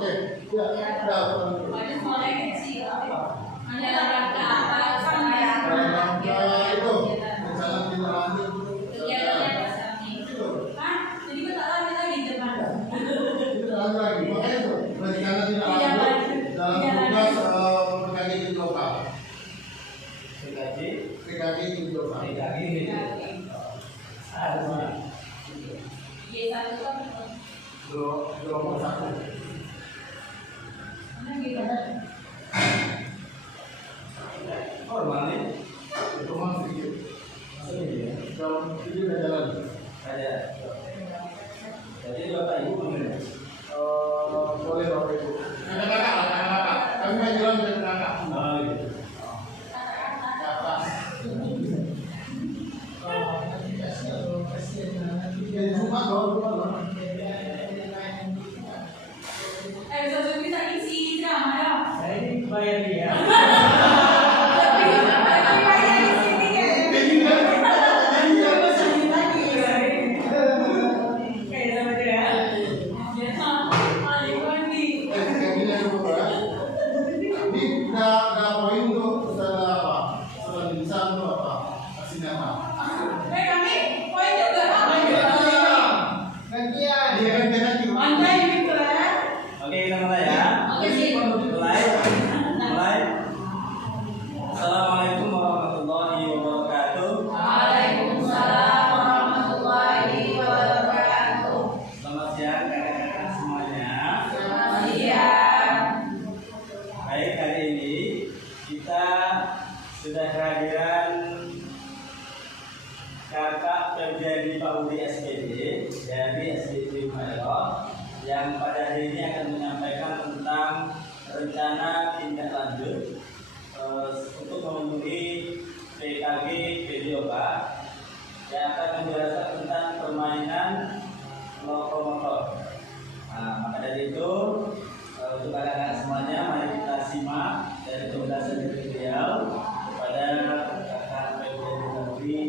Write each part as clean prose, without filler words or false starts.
Oke. Ya, ada. Ada mulai kecil. Ada rangka apa sama ya? Rangka itu rencana tindak lanjut. Kegiatannya apa sekarang? Hah? Jadi kita tak lanjut lagi di depan. Kita lanjut lagi. Makanya itu rencana tindak lanjut dalam tugas PKG Tidoka. PKG Tidoka. Satu kan Dua satu. mana gitu? Normal nih. Itu mah sedikit. Kalau video udah jalan. Ada. Jadi Bapak Ibu mengenai. Boleh Bapak Ibu. Kakak. Kami mau jalan dengan kakak. Oh gitu. Kakak. Jumat dong. Bisa bisa isi drama ya? Saya ini bayar dia. Oke, kita mulai ya. Mulai. Assalamualaikum warahmatullahi wabarakatuh. Waalaikumsalam warahmatullahi wabarakatuh. Selamat siang kakak-kakak semuanya. Selamat siang. Baik, hari ini kita sudah kehadiran kakak Febriani Pauli SPD dari SPD Mayor yang pada hari ini akan menyampaikan tentang rencana tindak lanjut untuk memenuhi PKG PDOK yang akan menjelaskan tentang permainan lokomotor. Nah, maka dari itu untuk kakak-kakak semuanya, mari kita simak dari penjelasan dari beliau kepada kakak Febriani Pauli.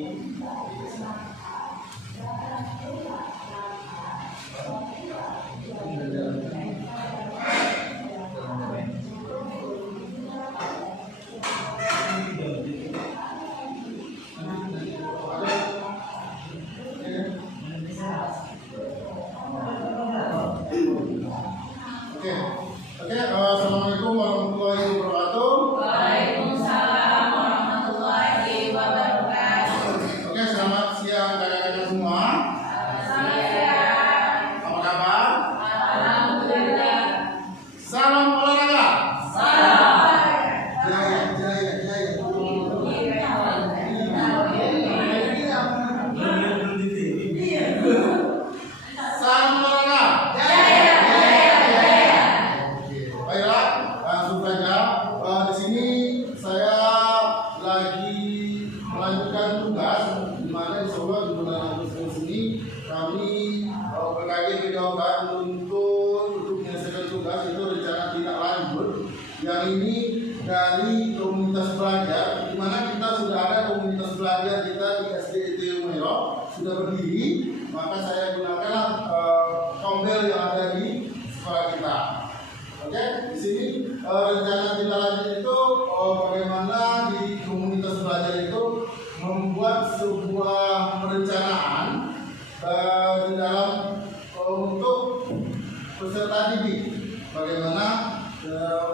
Assalamualaikum warahmatullahi wabarakatuh. Waalaikumsalam warahmatullahi wabarakatuh. Oke, selamat siang kakak-kakak semua. Selamat siang. Apa kabar? Alhamdulillah. Salam olahraga. Salam. Jaya. Salam olahraga. Baiklah, langsung saja. Di sini saya lagi melanjutkan tugas di mana di Solo di bulan Agustus ini kami PKG PDOK menuntut untuk menyelesaikan tugas itu rencana tindak lanjut yang ini dari komunitas belajar, di mana kita sudah ada komunitas belajar kita di SDIT Mayor sudah berdiri, maka saya gunakanlah tombel yang ada di sekolah kita. Oke, di sini rencana tindak lanjut itu bagaimana di komunitas belajar itu membuat sebuah perencanaan di dalam untuk peserta didik, bagaimana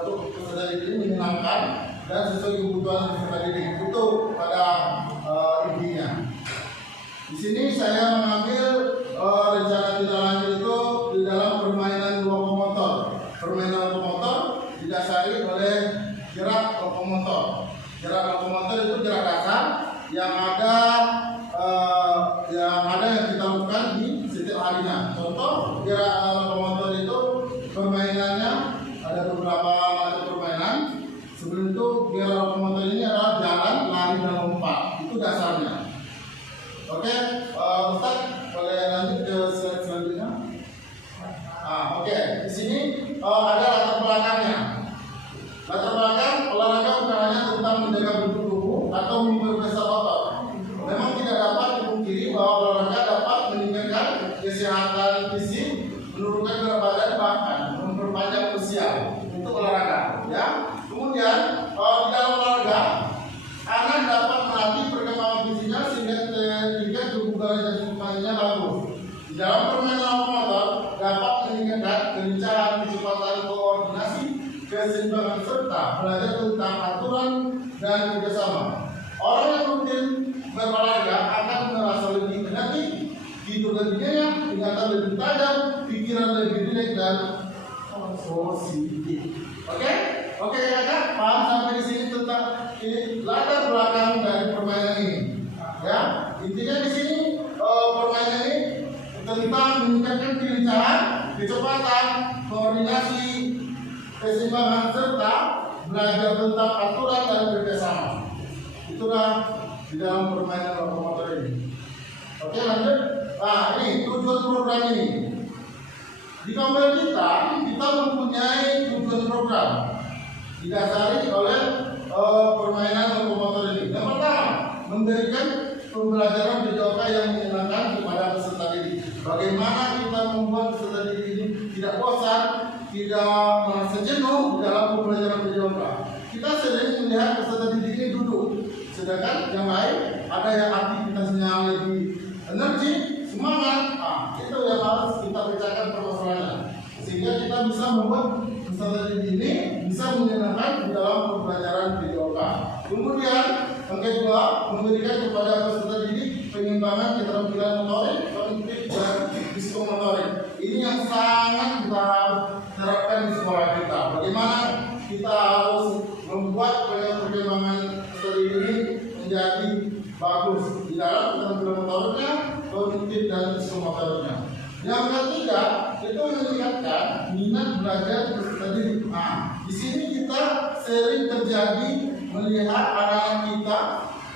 untuk peserta didik ini menyenangkan dan sesuai kebutuhan peserta didik itu pada intinya. Di sini saya mengambil rencana tindak lanjut itu di dalam permainan lokomotor. Permainan lokomotor didasari oleh gerak lokomotor. Gerak lokomotor itu gerak dasar yang ada yang kita lakukan di setiap harinya. Contoh gerak lokomotor itu permainannya ada beberapa macam permainan. Sebelum itu gerak lokomotor ini adalah jalan, lari dan lompat. Itu dasarnya. Oke, Ustaz boleh lanjut ke slide selanjutnya. Oke, di sini ada latar belakangnya. Latar belakang olahraga bukan hanya tentang menjaga bentuk tubuh atau memperbesar otot. Memang tidak dapat dipungkiri bahwa olahraga dapat meningkatkan kesehatan fisik, menurunkan keseimbangan serta belajar tentang aturan dan kerjasama. Orang yang rutin berolahraga akan merasa lebih energi, tidur lebih nyenyak, ingatan lebih tajam, pikiran lebih rileks dan positif. Oke, kakak, paham sampai di sini tentang ini latar belakang dari permainan ini. Ya, intinya di sini permainan ini tentang meningkatkan kelincahan, kecepatan, koordinasi, keseimbangan serta belajar tentang aturan dan kerjasama. Itulah di dalam permainan lokomotor ini. Oke, lanjut. Nah, ini tujuan program ini. Di kampus kita mempunyai tujuan program didasari oleh permainan lokomotor ini. Yang pertama, memberikan pembelajaran PJOK yang menyenangkan kepada peserta didik. Bagaimana kita membuat peserta didik ini tidak bosan, tidak merasa jenuh di dalam pembelajaran PJOK. Kita sering melihat peserta didik ini duduk, sedangkan yang lain ada yang aktivitasnya lebih energi, semangat. Itu yang harus kita pecahkan permasalahannya, sehingga kita bisa membuat peserta didik ini bisa menyenangkan di dalam pembelajaran PJOK. Kemudian yang kedua, memberikan kepada peserta didik pengembangan keterampilan motorik, kognitif dan psikomotorik. Ini yang sangat kita terapkan di sekolah kita. Bagaimana kita harus membuat pengembangan peserta didik ini menjadi bagus di dalam keterampilan motoriknya, kognitif dan psikomotoriknya. Yang ketiga, itu meningkatkan minat belajar peserta didik. Di sini kita sering terjadi melihat anak-anak kita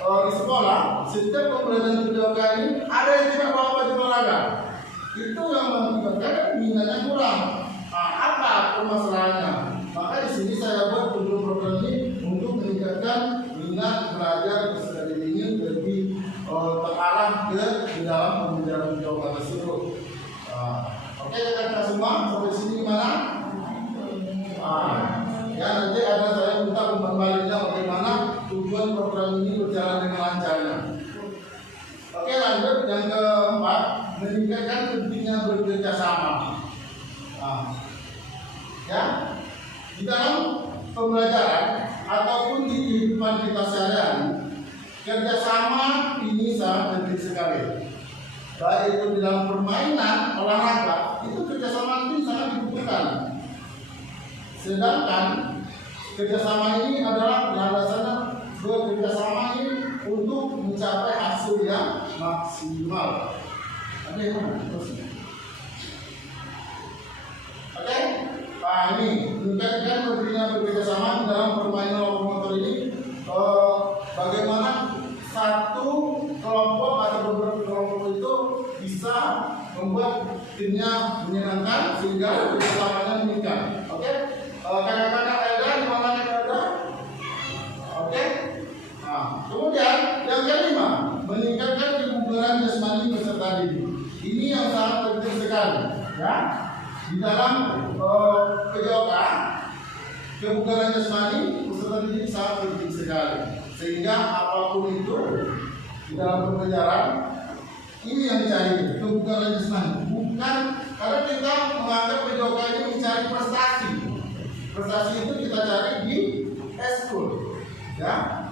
di sekolah, setiap pembelajaran PJOK ini ada yang tidak bawa baju olahraga. Itu yang mengakibatkan minatnya kurang. Apa permasalahannya? Maka di sini saya buat tujuan program ini untuk meningkatkan minat belajar peserta didik ini lebih terarah ke di dalam pembelajaran PJOK tersebut. Oke, kakak semua sampai sini gimana? Ya, nanti ada saya minta kembalinya bagaimana tujuan program ini berjalan dengan lancarnya. Oke, lanjut yang keempat, meningkatkan pentingnya bekerja sama. Ya, di dalam pembelajaran ataupun di kehidupan kita sehari-hari, kerjasama ini sangat penting sekali. Baik itu di dalam permainan olahraga, itu kerjasama ini sangat dibutuhkan. Sedangkan kerjasama ini adalah landasannya bekerjasama ini untuk mencapai hasil yang maksimal. Oke, ini meningkatkan bekerjasama di dalam permainan lokomotor ini. Bagaimana satu kelompok atau beberapa kelompok itu bisa membuat timnya menyenangkan sehingga kerjasamanya meningkat. Oke. Kakak-kakak ada di mana ada? Oke. Kemudian yang kelima, meningkatkan kebugaran jasmani peserta didik. Ini yang sangat penting sekali, ya. Di dalam PJOK, kebugaran jasmani peserta didik sangat penting sekali. Sehingga apapun itu di dalam pembelajaran ini yang dicari, kebugaran jasmani. Bukan karena kita menganggap PJOK ini mencari prestasi. Prestasi itu kita cari di eskul, ya.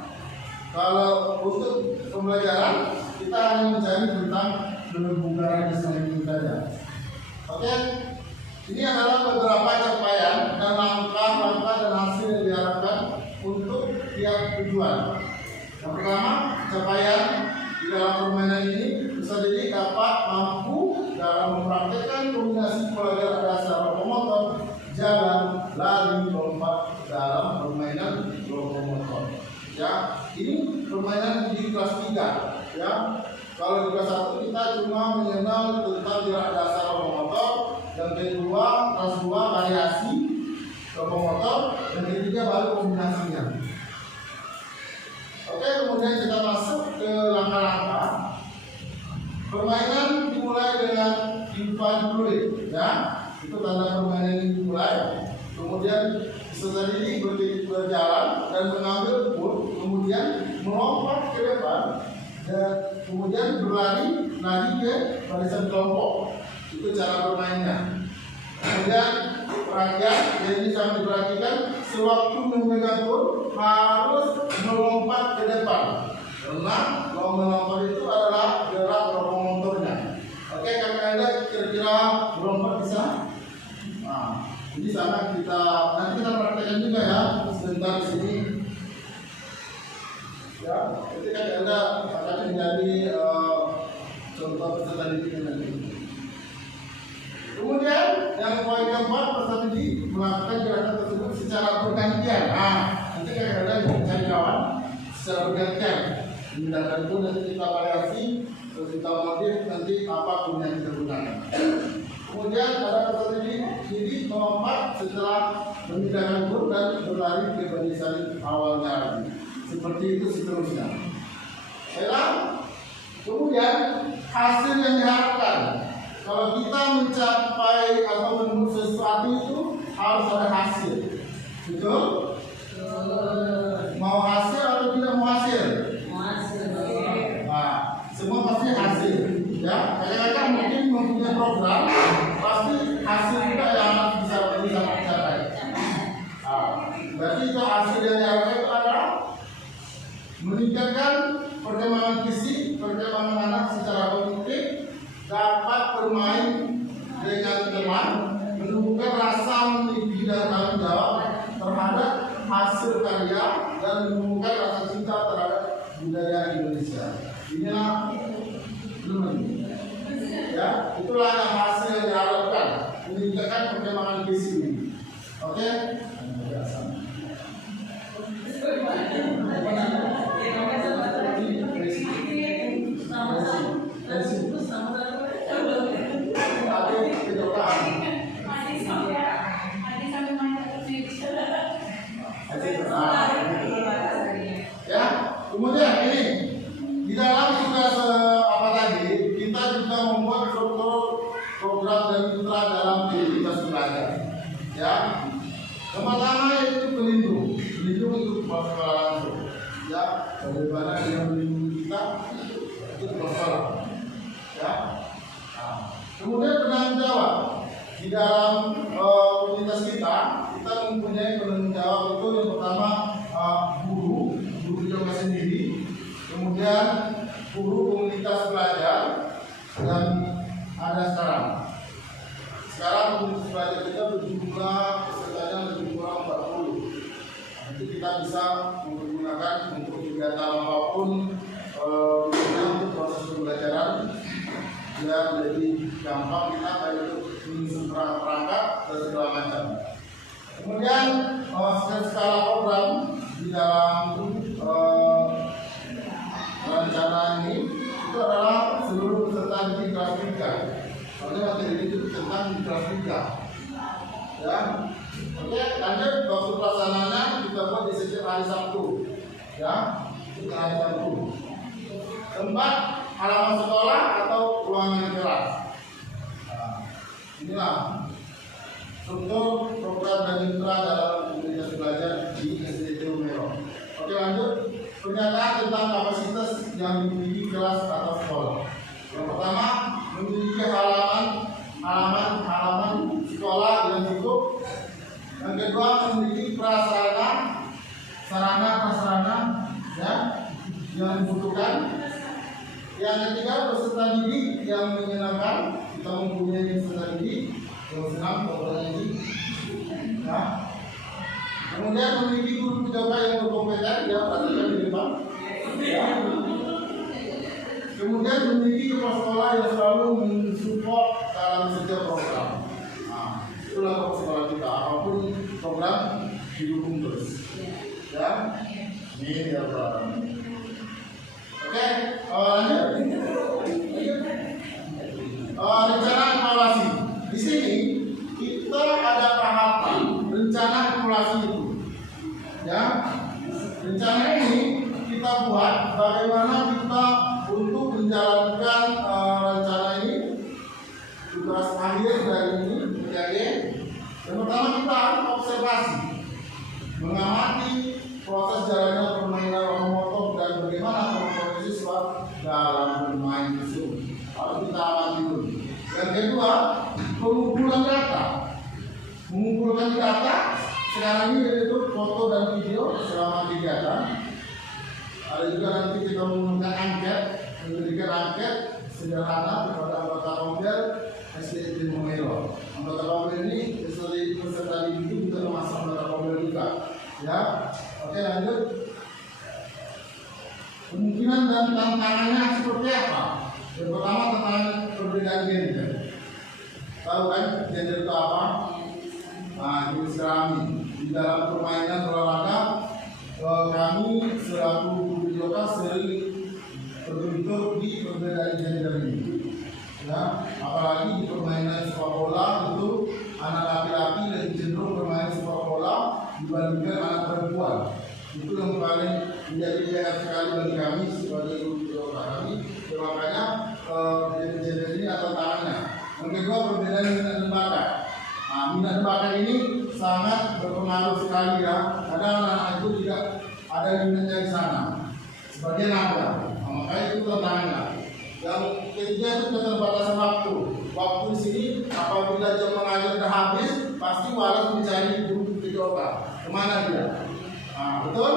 Kalau untuk pembelajaran kita hanya mencari tentang kebugaran jasmani saja. Oke, ini adalah beberapa capaian dan langkah-langkah dan hasil yang diharapkan untuk tiap tujuan. Yang pertama, capaian di dalam permainan ini peserta didik dapat mampu dalam mempraktikkan kombinasi pelajaran dasar lokomotor, jalan, lari, lompat dalam permainan lokomotor. Ya, ini permainan di kelas 3. Ya, kalau di kelas 1 kita cuma mengenal tentang jarak dasar lokomotor, yang kedua kelas 2 variasi lokomotor, dan ketiga baru kombinasinya. Oke, kemudian kita masuk ke langkah-langkah. Permainan dimulai dengan kehidupan fluid, ya. Itu tanda permainan ini dimulai. Kemudian peserta didik berjalan dan mengambil boot, kemudian melompat ke depan, dan kemudian berlari ke barisan kelompok. Itu cara bermainnya. Kemudian perhatian, jadi ini sambil diperhatikan sewaktu memegang tur harus melompat ke depan, karena kalau melompat itu adalah gerak lokomotornya. Oke, kakak-kakak kira-kira melompat bisa? Nah, jadi sana kita nanti kita praktekkan juga ya sebentar di sini. Ya, ketika kakak akan menjadi contoh peserta didik nanti. Kemudian yang poin keempat, peserta didik melakukan gerakan tersebut secara bergantian. Nah, nanti kadang-kadang mencari kawan secara bergantian. Tindakan itu nanti kita variasi, terus kita modif nanti apapun yang kita gunakan. Kemudian ada peserta didik melompat setelah memindahkan tur dan berlari ke barisan awalnya lagi. Seperti itu seterusnya. Baiklah. Kemudian hasil yang diharapkan. Kalau kita mencapai atau menemukan sesuatu itu harus ada hasil. Betul? Mau hasil atau tidak mau hasil? Nah, semua pasti hasil. Ya, kadang-kadang mungkin mempunyai program, pasti hasil juga yang bisa dicapai. Nah, berarti itu hasil yang diharapkan itu adalah meningkatkan perkembangan fisik, perkembangan anak secara kognitif, dapat bermain dengan teman, menumbuhkan rasa memiliki dan tanggung jawab terhadap hasil karya, dan menumbuhkan rasa cinta terhadap budaya Indonesia. Inilah ya, itulah yang hasil yang diharapkan, meningkatkan perkembangan fisik ini. Oke? Ya, kemudian ini di dalam tugas apa tadi, kita juga membuat struktur program dan mitra dalam aktivitas belajar. Ya, yang pertama yaitu pelindung untuk masalah langsung. Ya, bagaimana dia melindungi kita itu masalah. Ya, nah, kemudian penanggung jawab di dalam komunitas kita mempunyai penanggung jawab itu yang pertama guru juga sendiri, kemudian guru komunitas belajar, dan ada sekarang komunitas belajar kita berjumlah pesertanya lebih kurang 40. Nanti kita bisa menggunakan untuk kegiatan apapun untuk proses pembelajaran biar jadi gampang kita kayak menyusun perangkat dan segala macam. Kemudian skala program di dalam rencana ini itu adalah seluruh peserta di kelas 3. Soalnya materi itu tentang di kelas 3. Ya, oke, lanjut. Waktu pelaksanaannya kita buat di setiap hari Sabtu. Ya, setiap hari Sabtu. Tempat halaman sekolah atau ruangan kelas. Nah, inilah struktur program dan mitra dalam komunitas belajar di SDT Umero. Oke, lanjut. Pernyataan tentang kapasitas yang dimiliki kelas atau sekolah. Yang pertama, memiliki halaman sekolah yang cukup. Yang kedua, memiliki sarana ya, yang dibutuhkan. Yang ketiga, peserta didik yang menyenangkan. Kita mempunyai peserta didik yang senang ini. Ya. Kemudian memiliki guru penjaga yang berkompeten, ya, perhatikan di depan. Ya. Kemudian memiliki kepala sekolah yang selalu mensupport dalam setiap program. Nah, itulah kepala sekolah kita. Apapun program didukung terus. Ya, ini dia program. Oke, lanjut. Rencana evaluasi. Di sini kita ada tahapan rencana evaluasi itu. Ya, rencana ini kita buat bagaimana kita untuk menjalankan rencana ini. Tugas akhir dari ini menjadi yang pertama kita harus observasi, mengamati proses jalannya permainan lokomotor dan bagaimana komposisi siswa dalam bermain tersebut. Harus kita amati dulu. Yang kedua, pengumpulan data. Mengumpulkan data sekarang ini yaitu foto dan video selama kegiatan. Ada juga nanti kita menggunakan angket, memberikan angket sederhana kepada anggota Komdel SDIT Momelo. Anggota Komdel ini peserta didik juga termasuk anggota Komdel juga. Ya, oke lanjut. Kemungkinan dan tantangannya seperti apa? Yang pertama tentang perbedaan gender. Tahu kan gender itu apa? Nah, jenis kelamin. Di dalam permainan olahraga, kami selaku videoka sering berbentur di perbedaan gender ini. Ya, apalagi di permainan sepak bola itu anak laki-laki lebih cenderung bermain sepak bola dibandingkan anak perempuan. Itu yang paling menjadi PR sekali bagi kami sebagai guru videoka kami. Makanya gender ini atau tangannya. Yang kedua perbedaan minat dan bakat. Nah, minat dan bakat ini sangat berpengaruh sekali ya. Kadang anak-anak itu tidak ada minatnya di sana. Sebagian ada. Nah, makanya itu tantangannya. Yang ketiga itu keterbatasan waktu. Waktu di sini apabila jam mengajar sudah habis, pasti waras mencari guru videoka. Kemana dia? Nah, betul?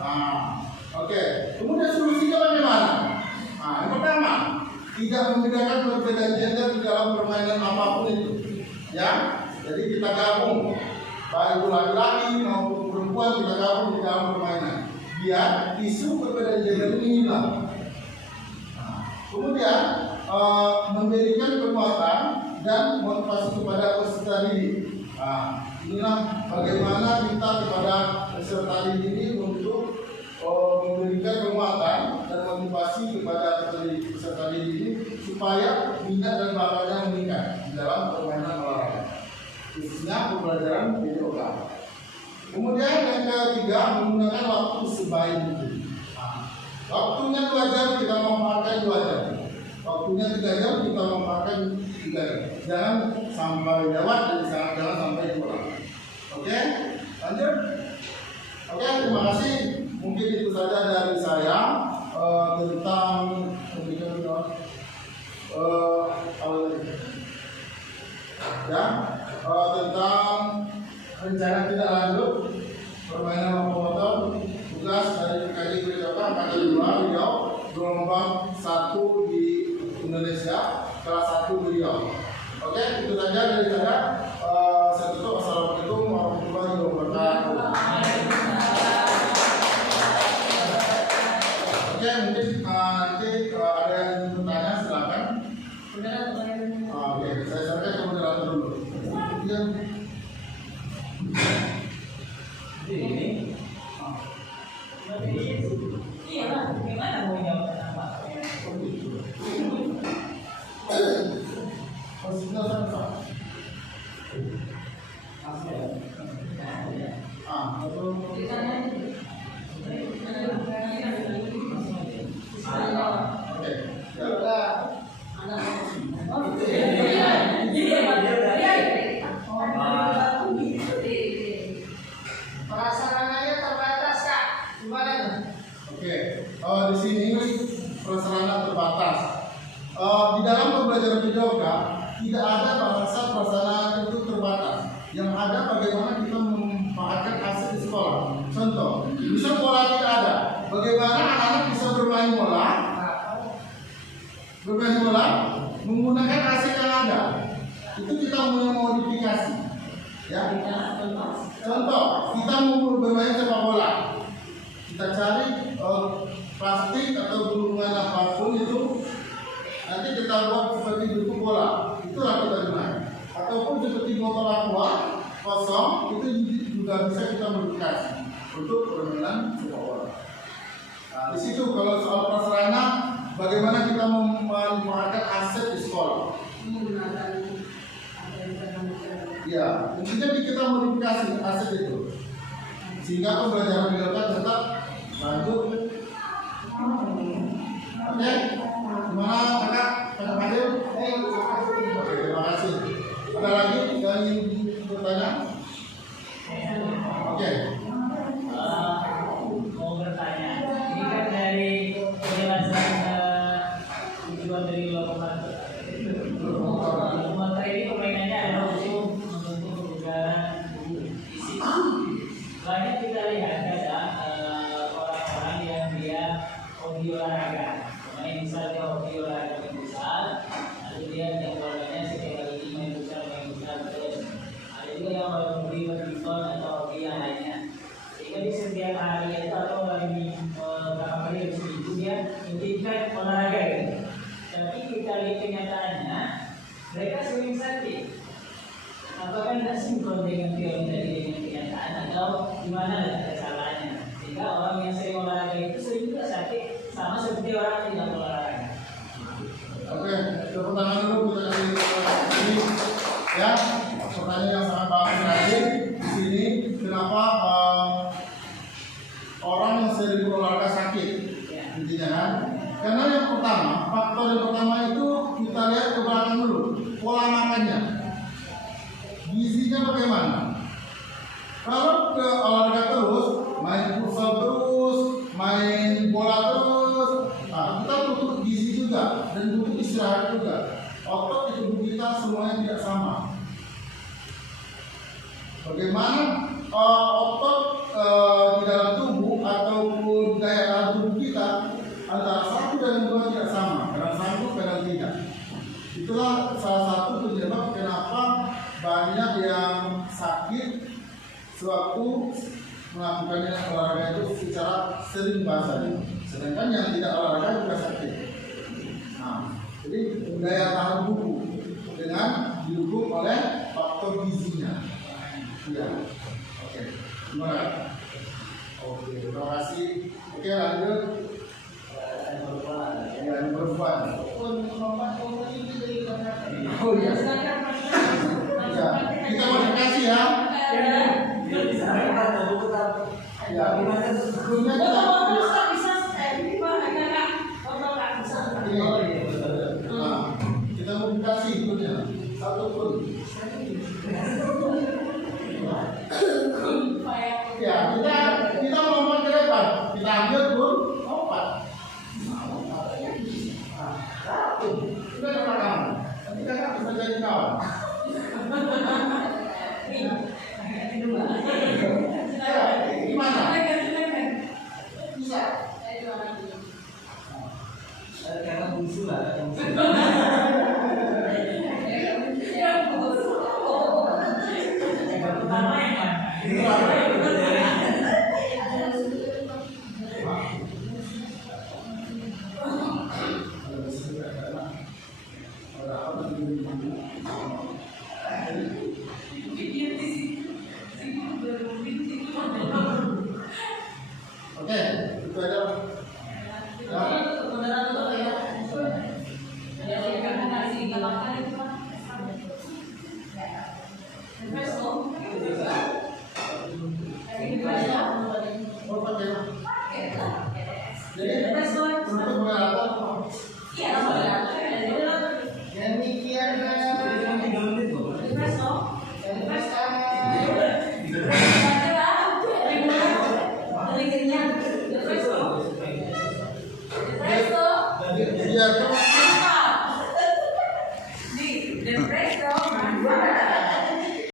Nah, oke. Kemudian solusinya bagaimana? Nah, yang pertama, tidak membedakan perbedaan gender di dalam permainan apapun itu. Ya, jadi kita gabung, baik laki-laki maupun perempuan kita gabung di dalam permainan. Biar isu perbedaan gender ini hilang. Nah, kemudian memberikan penguatan dan motivasi kepada peserta didik. Nah, inilah bagaimana kita kepada peserta didik ini untuk memberikan penguatan dan motivasi kepada peserta didik ini supaya minat dan bakatnya meningkat di dalam permainan olahraga, khususnya pembelajaran videoka. Kemudian yang ketiga, menggunakan waktu sebaik mungkin. Nah, waktunya 2 jam kita memanfaatkan 2 jam. Waktunya 3 jam kita memanfaatkan 3 jam. Jangan sampai lewat dan jangan sampai kurang. Oke, lanjut. Oke, terima kasih. Mungkin itu saja dari saya tentang tentang rencana tidak lanjut permainan motor tugas dari PKJ Videoka angkatan 2 Riau gelombang 1 di Indonesia kelas 1 Riau. Oke, itu saja dari saya. Saya tutup. Assalamualaikum warahmatullahi wabarakatuh. Oke, mungkin nanti ada yang bertanya silakan. Oke, saya sampaikan ke moderator dulu. Ini. Iya lah, gimana mau jawab apa? Prasarananya terbatas, Kak. Gimana? Oke, di sini prasarana terbatas. Di dalam pembelajaran videoka tidak ada bahasa prasarana itu terbatas. Yang ada bagaimana kita memanfaatkan aset di sekolah. Contoh, misal bola tidak ada, bagaimana anak-anak bisa bermain bola? Bermain bola menggunakan aset yang ada. Itu kita memodifikasi. Ya. Contoh, kita mau bermain sepak bola. Kita cari plastik atau gulungan apapun itu, nanti kita buat seperti bentuk bola. Itulah kita bermain. Ataupun seperti botol aqua kosong, itu juga bisa kita modifikasi untuk permainan sepak bola. Nah, di situ kalau soal prasarana, bagaimana kita memanfaatkan aset di sekolah. Ya, intinya kita modifikasi aset itu sehingga pembelajaran videoka tetap lanjut. Oke, gimana kakak Fadil? Oke, terima kasih. Ada lagi yang ingin bertanya? Oke. Mau bertanya, ini kan dari penjelasan tujuan dari lokomotor ini permainannya ada usul membentuk kebugaran isi banyak hobi badminton atau hobi yang lainnya. Sehingga di setiap hari itu atau berapa kali seminggu dia intikan olahraga gitu. Tapi kita lihat kenyataannya mereka sering sakit. Apakah tidak sinkron dengan teori tadi dengan kenyataan atau gimana kesalahannya? Sehingga orang yang sering olahraga itu sering juga sakit sama seperti orang yang tidak olahraga. Oke, pertanyaan dulu kita kasih ini ya. Pertanyaan yang sangat bagus tadi di sini, kenapa orang yang sering berolahraga sakit? Intinya kan? Karena yang pertama, faktor yang pertama itu kita lihat ke belakang dulu, pola makannya, gizinya bagaimana. Kalau ke olahraga terus, main futsal terus, main bola terus, nah, kita butuh gizi juga dan butuh istirahat juga. Otot di tubuh kita semuanya tidak sama. Bagaimana otot di dalam tubuh ataupun daya tahan tubuh kita antara satu dan dua tidak sama, kadang sanggup kadang tidak. Itulah salah satu penyebab kenapa banyak yang sakit sewaktu melakukan olahraga itu secara sering bahasanya. Sedangkan yang tidak olahraga juga sakit. Nah, jadi daya tahan tubuh dengan didukung oleh faktor gizinya. Ya, oke. Gimana? Oke, terima kasih. Oke, lanjut. Yang perempuan. Oh iya. Ya, kita modifikasi ya. Dia bisa atau buku Ya, sebelumnya kita modifikasi sebelumnya. Satu pun.